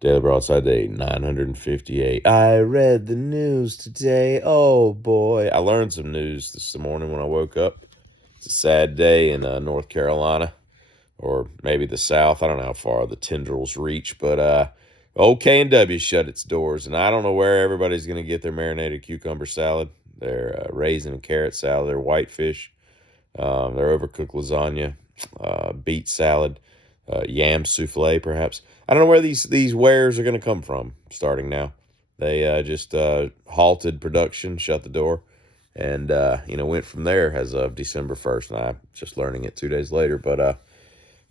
Daily Broadside Day 958. I read the news today. Oh boy. I learned some news this morning when I woke up. It's a sad day in North Carolina, or maybe the South. I don't know how far the tendrils reach, but old K&W shut its doors, and I don't know where everybody's going to get their marinated cucumber salad, their raisin and carrot salad, their whitefish, their overcooked lasagna, beet salad, yam souffle, perhaps. I don't know where these wares are going to come from starting now. They just halted production, shut the door, and went from there as of December 1st. And I'm just learning it 2 days later. But I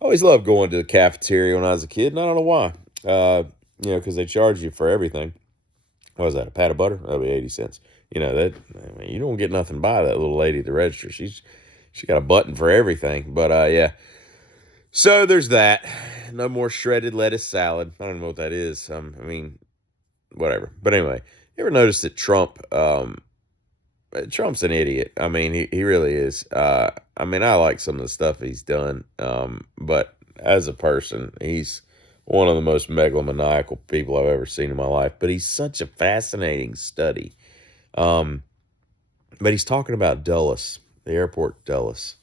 always loved going to the cafeteria when I was a kid, and I don't know why. Because they charge you for everything. What was that? A pat of butter? That'll be 80 cents. You don't get nothing by that little lady at the register. She got a button for everything. But yeah. So there's that. No more shredded lettuce salad. I don't know what that is. Whatever. But anyway, you ever notice that Trump's an idiot? I mean, he really is. I like some of the stuff he's done. But as a person, he's one of the most megalomaniacal people I've ever seen in my life. But he's such a fascinating study. But he's talking about Dulles, the airport Dulles,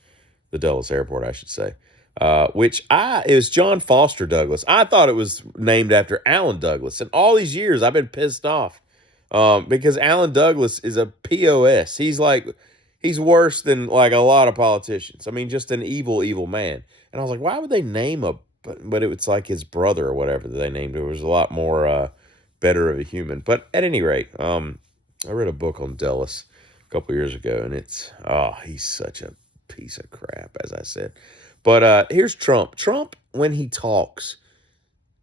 the Dulles airport, I should say. It was John Foster Douglas. I thought it was named after Alan Douglas. And all these years I've been pissed off because Alan Douglas is a POS. He's worse than like a lot of politicians. I mean, just an evil, evil man. And I was like, why would they name but it's like his brother or whatever that they named. It was a lot more better of a human. But at any rate, I read a book on Dulles a couple years ago, and he's such a piece of crap, as I said. But here's Trump. Trump, when he talks,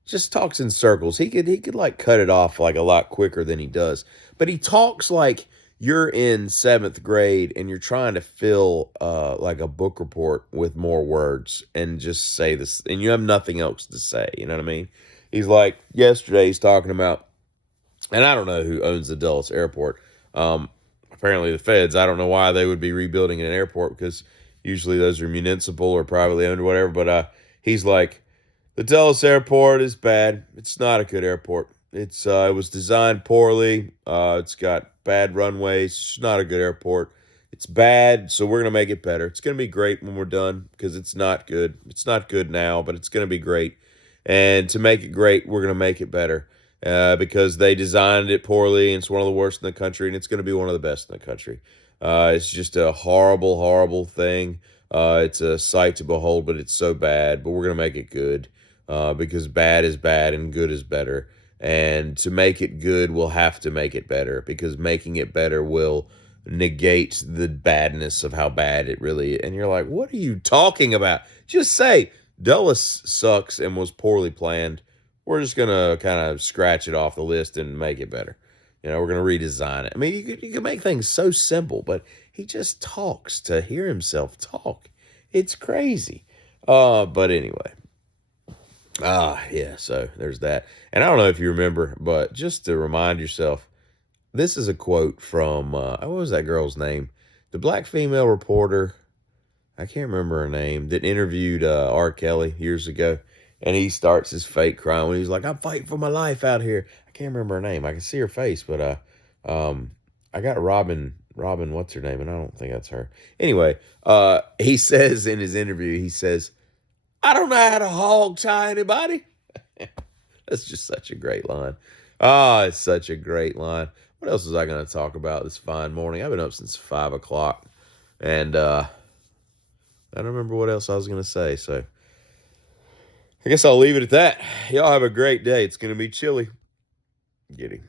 just talks in circles. He could like cut it off like a lot quicker than he does. But he talks like you're in 7th grade and you're trying to fill like a book report with more words and just say this, and you have nothing else to say. You know what I mean? He's like, yesterday he's talking about, and I don't know who owns the Dulles airport. Apparently the feds. I don't know why they would be rebuilding an airport, because usually those are municipal or privately owned or whatever. But he's like, the Dulles airport is bad. It's not a good airport. It was designed poorly. It's got bad runways. It's not a good airport. It's bad, so we're going to make it better. It's going to be great when we're done, because it's not good. It's not good now, but it's going to be great. And to make it great, we're going to make it better because they designed it poorly, and it's one of the worst in the country, and it's going to be one of the best in the country. It's just a horrible, horrible thing. It's a sight to behold, but it's so bad. But we're going to make it good because bad is bad and good is better. And to make it good, we'll have to make it better, because making it better will negate the badness of how bad it really is. And you're like, what are you talking about? Just say Dulles sucks and was poorly planned. We're just going to kind of scratch it off the list and make it better. We're going to redesign it. I mean, you could make things so simple, but he just talks to hear himself talk. It's crazy. But anyway. Yeah, so there's that. And I don't know if you remember, but just to remind yourself, this is a quote from, what was that girl's name? The black female reporter, I can't remember her name, that interviewed R. Kelly years ago. And he starts his fake crying when he's like, I'm fighting for my life out here. I can't remember her name. I can see her face, but I got Robin, what's her name? And I don't think that's her. Anyway, he says in his interview, he says, I don't know how to hog tie anybody. That's just such a great line. It's such a great line. What else was I going to talk about this fine morning? I've been up since 5 o'clock, and I don't remember what else I was going to say, so I guess I'll leave it at that. Y'all have a great day. It's going to be chilly. Giddy.